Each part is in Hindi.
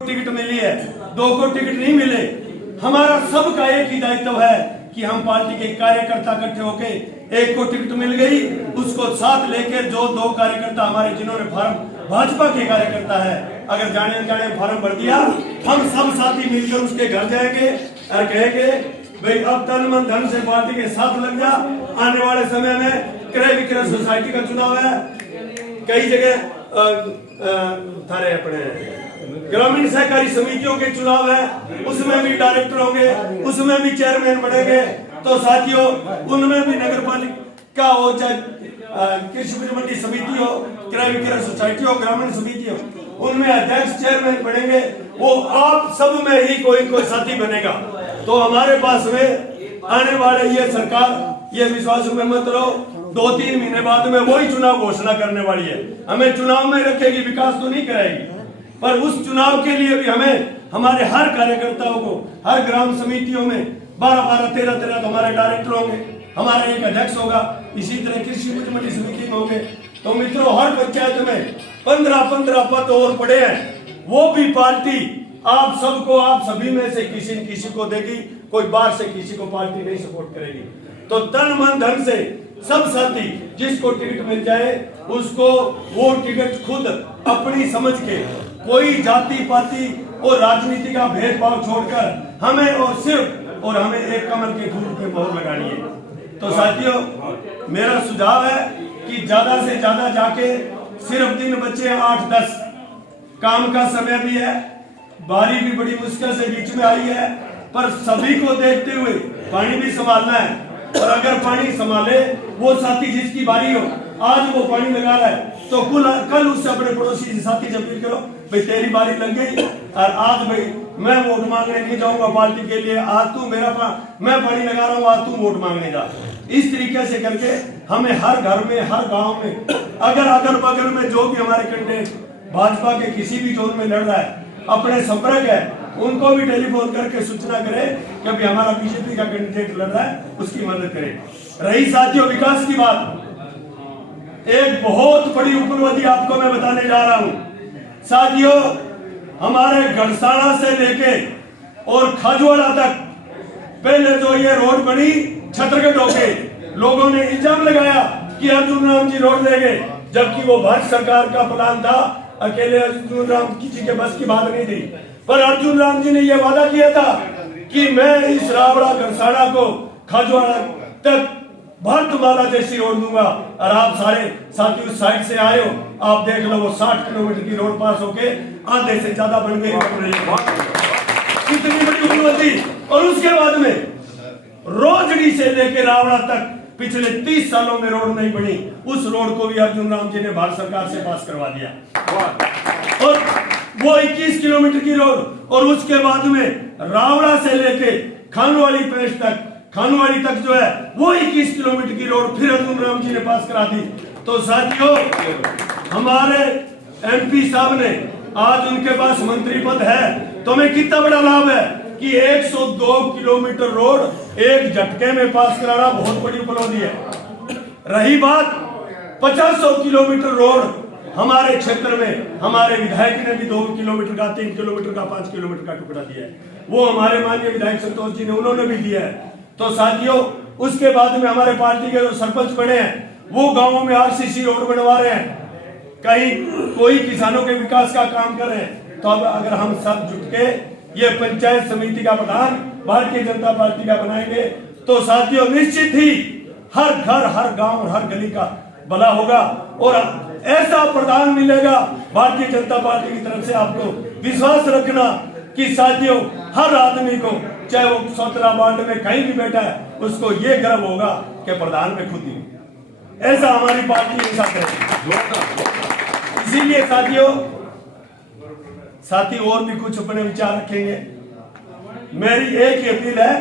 टिकट मिली है, 2 को टिकट नहीं मिले। हमारा सबका एक ही दायित्व है कि हम पार्टी के कार्यकर्ता इकट्ठे होके 1 को टिकट मिल गई, उसको साथ लेकर जो 2 कार्यकर्ता हमारे जिन्होंने फार्म भाजपा के कार्यकर्ता है, अगर जाने अनजाने फार्म भर दिया, हम सब साथी मिलकर उसके घर जाएंगे और कहेंगे भाई अब तन मन धन से पार्टी के साथ लग जा। आने वाले समय में क्रय विक्रय सोसाइटी का चुनाव है, कई जगह थारे अपने ग्रामीण सहकारी समितियों के चुनाव है, उसमें भी डायरेक्टर होंगे, उसमें भी चेयरमैन बनेंगे। तो साथियों उनमें भी नगर पालिका हो, चाहे कृषि मंडी समिति हो, क्रय विक्रय सोसाइटी हो, ग्रामीण समिति हो, उनमें अध्यक्ष चेयरमैन बनेंगे। वो आप सब में ही कोई साथी बनेगा। तो हमारे पास में आने वाले ये सरकार, ये विश्वास में मत रहो, 2-3 महीने बाद में वही चुनाव घोषणा करने वाली है। हमें चुनाव में रखेगी, विकास तो नहीं कराएगी, पर उस चुनाव के लिए भी हमें हमारे हर कार्यकर्ताओं को हर ग्राम समितियों में 12-12, 13-13 तो हमारे डायरेक्टर होंगे, हमारा एक अध्यक्ष होगा, इसी तरह कृषि मंडी समिति में होंगे। तो मित्रों हर पंचायत में 15-15 पद और पड़े हैं, वो भी पार्टी आप सबको, आप सभी में से किसी न किसी को देगी, कोई बाहर से किसी को पार्टी नहीं सपोर्ट करेगी। तो तन मन धन से सब साथी जिसको टिकट मिल जाए उसको वो टिकट खुद अपनी समझ के, कोई जाति पाति और राजनीति का भेदभाव छोड़कर हमें और हमें एक कमल के फूल पे मोहर लगानी है। तो साथियों मेरा सुझाव है कि ज्यादा से ज्यादा जाके, सिर्फ दिन बचे 8-10, काम का समय भी है, बारी भी बड़ी मुश्किल से बीच में आई है, पर सभी को देखते हुए पानी भी संभालना है। और अगर पानी संभाले वो साथी जिसकी बारी हो, आज वो पानी लगा रहा है तो कल उससे अपने पड़ोसी साथी से अपील करो भाई तेरी बारी लग गई और आज भाई मैं वोट मांगने नहीं जाऊंगा पार्टी के लिए, आज तू मैं पानी लगा रहा हूँ, आज तू वोट मांगने जा। इस तरीके से करके हमें हर घर में, हर गांव में, अगर अगल बगल में जो भी हमारे कैंडिडेट भाजपा के किसी भी जोन में लड़ रहा है, अपने संपर्क है, उनको भी टेलीफोन करके सूचना करें कि अभी हमारा बीजेपी का कैंडिडेट लड़ रहा है, उसकी मदद करें। रही साथियों विकास की बात, एक बहुत बड़ी उपलब्धि आपको मैं बताने जा रहा हूं। साथियों हमारे घड़साना से लेके और खाजुआड़ा तक पहले जो ये रोड बनी छतरगढ़ होके, लोगों ने इल्जाम लगाया कि अर्जुन राम जी रोड देंगे, जबकि वो भारत सरकार का प्लान था, अकेले अर्जुन राम जी के बस की बात नहीं थी। पर अर्जुन राम जी ने यह वादा किया था कि मैं इस रावड़ा घड़साना को खाजुआड़ा तक भारतमाला जैसी रोड दूंगा। और आप सारे साथी उस साइड से आए हो, आप देख लो वो 60 किलोमीटर की रोड पास होके आधे से ज्यादा बन गई, कितनी बड़ी उपलब्धि। और उसके बाद में रोजड़ी से लेकर रावड़ा तक पिछले 30 सालों में रोड नहीं बनी, उस रोड को भी अर्जुन राम जी ने भारत सरकार से पास करवा दिया। और वो 21 किलोमीटर की रोड, और उसके बाद में रावड़ा से लेके खानवाड़ी पेश तक, खानवाड़ी तक जो है वो 21 किलोमीटर की रोड फिर अर्जुन राम जी ने पास करा दी। तो साथियों हमारे एमपी साहब ने, आज उनके पास मंत्री पद है, तो हमें कितना बड़ा लाभ है कि 102 किलोमीटर रोड एक झटके में पास कराना बहुत बड़ी उपलब्धि है। रही बात 50 किलोमीटर रोड, हमारे क्षेत्र में हमारे विधायक ने भी 2 किलोमीटर का, 3 किलोमीटर का, 5 किलोमीटर का टुकड़ा दिया है, वो हमारे माननीय विधायक संतोष जी ने, उन्होंने भी दिया है। तो साथियों उसके बाद में हमारे पार्टी के जो सरपंच बने हैं वो गांवों में आरसीसी रोड बनवा रहे हैं, कहीं कोई किसानों के विकास का काम कर रहे हैं। तो अब अगर हम सब जुट के ये पंचायत समिति का प्रधान भारतीय जनता पार्टी का बनाएंगे, तो साथियों निश्चित ही हर घर, हर गांव और हर गली का भला होगा और ऐसा प्रधान मिलेगा भारतीय जनता पार्टी की तरफ से। आपको विश्वास रखना कि साथियों हर आदमी को, चाहे वो 17 वार्ड में कहीं भी बैठा है, उसको ये गर्व होगा कि प्रधान में खुद ही, ऐसा हमारी पार्टी के साथ है। इसीलिए साथी और भी कुछ अपने विचार रखेंगे। मेरी एक ही अपील है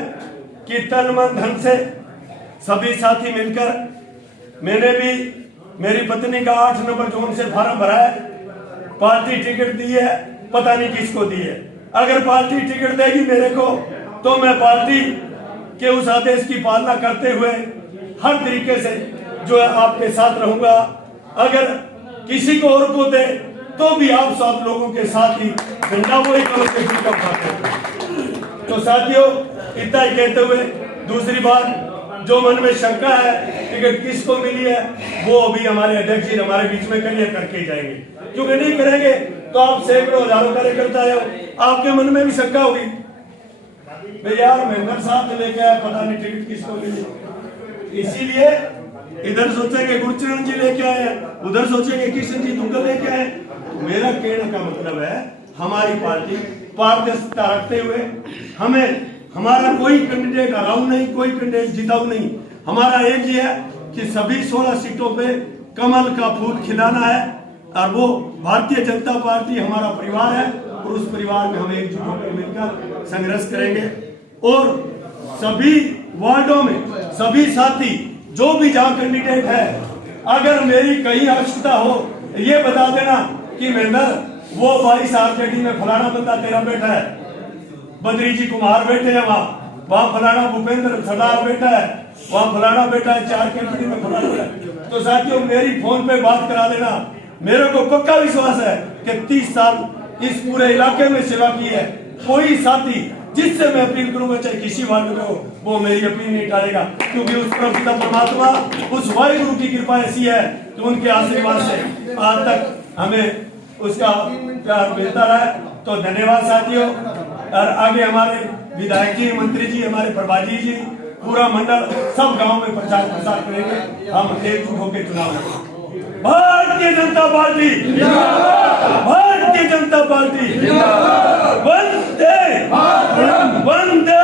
कि तन मन धन से सभी साथी मिलकर, मैंने भी मेरी पत्नी का 8 नंबर जोन से फार्म भरा है, पार्टी टिकट दी है, पता नहीं किसको दी है। अगर पार्टी टिकट देगी मेरे को तो मैं पार्टी के उस आदेश की पालना करते हुए हर तरीके से जो है आपके साथ रहूंगा। अगर किसी को और को दे तो भी आप सब लोगों के साथ ही झंडा वही करो के झुका उठाते हैं। तो साथियों, इतना ही कहते हुए दूसरी बात, जो मन में शंका है टिकट किसको मिली है, वो अभी हमारे अध्यक्ष जी हमारे बीच में क्लियर करके जाएंगे, क्योंकि नहीं करेंगे तो आप सैकड़ों हजारों कार्यकर्ता हो, आपके मन में भी शंका होगी भाई यार महेंद्र साहब लेके आया, पता नहीं टिकट किसको मिली। इसीलिए इधर सोचेंगे गुरचरण जी लेके आए, उधर सोचेंगे किशन जी दुग्गल लेके आए। मेरा कहने का मतलब है हमारी पार्टी पारदर्शिता रखते हुए हमें हमारा कोई कैंडिडेट हराऊ नहीं, कोई कैंडिडेट जिताऊ नहीं, हमारा एक ही है कि सभी 16 सीटों पे कमल का फूल खिलाना है और वो भारतीय जनता पार्टी हमारा परिवार है और उस परिवार में हम एकजुट होकर मिलकर संघर्ष करेंगे और सभी वार्डों में सभी साथी जो भी जहां कैंडिडेट है, अगर मेरी कहीं आवश्यकता हो ये बता देना कि महेंद्र वो 22 आरजेडी में फलाना बंदा तेरा बेटा है, बद्री जी कुमार बैठे हैं वहाँ फलाना भूपेंद्र सरदार बैठा है, वहाँ फलाना बेटा है, 4 कैंडिडेट में फलाना बेटा है। तो साथियों मेरी फोन पे बात करा देना। मेरे को पक्का विश्वास है कि 30 साल इस पूरे इलाके में सेवा की है, कोई साथी जिससे मैं अपील करूंगा चाहे किसी वार्ड में हो वो मेरी अपील नहीं टालेगा, क्योंकि उस पिता परमात्मा उस वाहिगुरु की कृपा ऐसी है कि उनके आशीर्वाद से आज तक हमें उसका प्यार मिलता रहा है। तो धन्यवाद साथियों। और आगे हमारे विधायक जी, मंत्री जी, हमारे प्रभारी जी, पूरा मंडल सब गांव में प्रचार प्रसार करेंगे, हम एकजुट होकर चुनाव लड़ेंगे। भारतीय जनता पार्टी, भारतीय जनता पार्टी, वंदे वंदे